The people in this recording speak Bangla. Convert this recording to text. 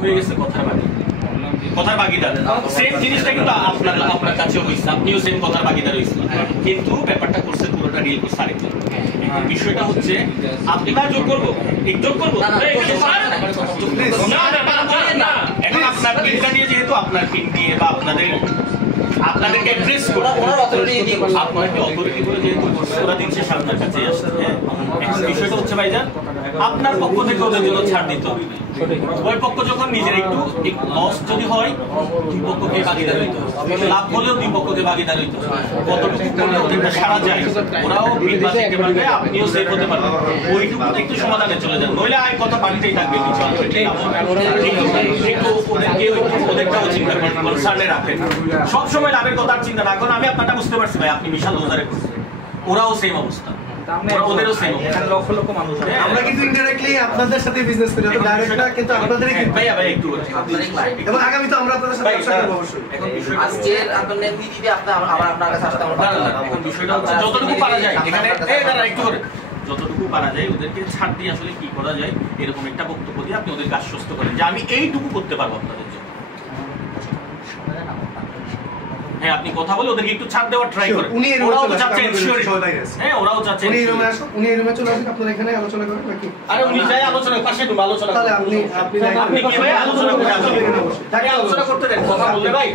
হয়ে গেছে কথার ভাগিদার সেম জিনিসটা কিন্তু আপনার কাছেও হয়েছে, আপনিও সেম কথার ভাগিদার হয়েছিল, কিন্তু ব্যাপারটা করছে পুরোটা ডিল করছে আরেকজন। বিষয়টা হচ্ছে আপনি না যোগ করবো এখন আপনার পিনটা নিয়ে, যেহেতু আপনার পিন নিয়ে বা আপনাদেরকে অ্যাড্রেস করে আপনাকে অথরিটি করে যেহেতু ওরা দিন শেষে আপনার কাছে আসছে। এখন বিষয়টা হচ্ছে ভাইজান, আপনার পক্ষ থেকে ওদের জন্য ছাড় দিতে হবে। ওই পক্ষ যখন নিজের একটু লস যদি হয়, দুই পক্ষকে ভাগিদার হইতে হবে, লাভ হলেও দুই পক্ষকে ভাগিদার হইতে হবে। কতটুকু করলে ওদেরটা সারা যায়, ওরাও বিদ্যা শিখতে পারবে, আপনিও সেফ হতে পারবেন, ওইটুকু একটু সমাধানে চলে যান। নইলে আয় কথা বাড়িতেই থাকবে, ওদেরটাও চিন্তা করেন, কনসার্নে রাখেন, সবসময় লাভের কথার চিন্তা না করেন। আমি আপনারটা বুঝতে পারছি ভাই, আপনি বিশাল রোজারে করছেন, ওরাও সেম অবস্থা, ওদেরও সেম। লক্ষ লক্ষ মানুষ, আমরা কিন্তু ইনডাইরেক্টলি আপনাদের সাথে বিজনেস করি, ডাইরেক্ট না, কিন্তু আপনাদেরই ভাইয়া ভাই একটু এবং আগামী তো আমরা আপনাদের সাথে ব্যবসা করব অবশ্যই। এখন বিষয়টা আজকে আপনাদের নীতিতে আপনি আবার আপনার কাছে আসতে আমরা এখন বিষয়টা হচ্ছে যতটুকু পারা যায় এখানে দাঁড়া একটু করে, যতটুকু পারা যায় ওদেরকে ছাড় দিয়ে আসলে কি করা যায় এরকম একটা বক্তব্য দিয়ে আপনি ওদেরকে আশ্বস্ত করেন যে আমি এইটুকু করতে পারবো আপনাদের জন্য। হ্যাঁ, আপনি কথা বলে ওদেরকে একটু ছাড় দেওয়ার ট্রাই করেন। ওরাও চাচ্ছে এনশিওর, হ্যাঁ ওরাও চাচ্ছে উনি রুমে আসুন, উনি রুমে চলে আসুন, আপনারা এখানে আলোচনা করেন নাকি? আরে উনি যাই আলোচনা পাশে একটু আলোচনা তাহলে আপনি কি ভাই আলোচনা করে আসবেন, আলোচনা করতে দেন, কথা বললে ভাই